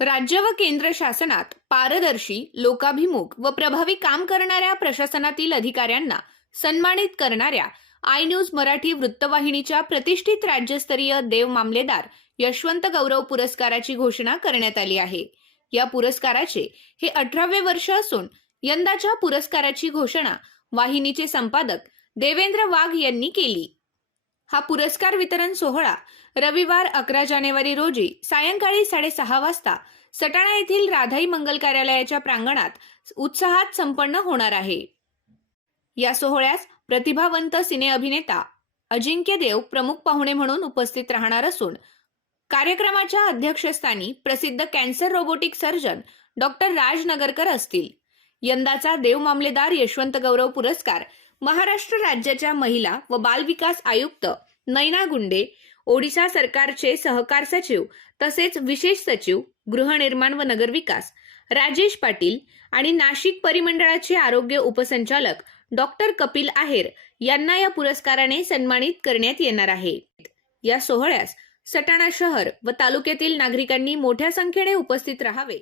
राज्य व केंद्र शासनात पारदर्शी, लोकाभिमुख व प्रभावी काम करणाऱ्या प्रशासनातील अधिकाऱ्यांना सन्मानित करणाऱ्या आय न्यूज मराठी वृत्तवाहिनीच्या प्रतिष्ठित राज्यस्तरीय देव मामलेदार यशवंत गौरव पुरस्काराची घोषणा करण्यात आली आहे। या पुरस्काराचे हे 18वे वर्ष असून यंदाच्या पुरस्काराची घोषणा वाहिनीचे संपादक देवेंद्र वाघ यांनी केली। हा पुरस्कार वितरण सोहळा रविवार 11 जानेवारी रोजी सायंकाळी 6:30 वाजता सटाणा येथील राधाई मंगल कार्यालयाच्या प्रांगणात उत्साहात संपन्न होणार आहे। या सोहळ्यास प्रतिभावंत सिने अभिनेता अजिंक्य देव प्रमुख पाहुणे म्हणून उपस्थित राहणार असून कार्यक्रमाच्या अध्यक्षस्थानी प्रसिद्ध कॅन्सर रोबोटिक सर्जन डॉक्टर राज नगरकर असतील। यंदाचा देव मामलेदार यशवंत गौरव पुरस्कार महाराष्ट्र राज्याच्या महिला व बाल विकास आयुक्त नैना गुंडे, ओडिशा सरकारचे सहकार सचिव तसेच विशेष सचिव गृहनिर्माण व नगरविकास राजेश पाटील आणि नाशिक परिमंडळाचे आरोग्य उपसंचालक डॉक्टर कपिल आहेर यांना या पुरस्काराने सन्मानित करण्यात येणार आहे। या सोहळ्यास सटाणा शहर व तालुक्यातील नागरिकांनी मोठ्या संख्येने उपस्थित राहावे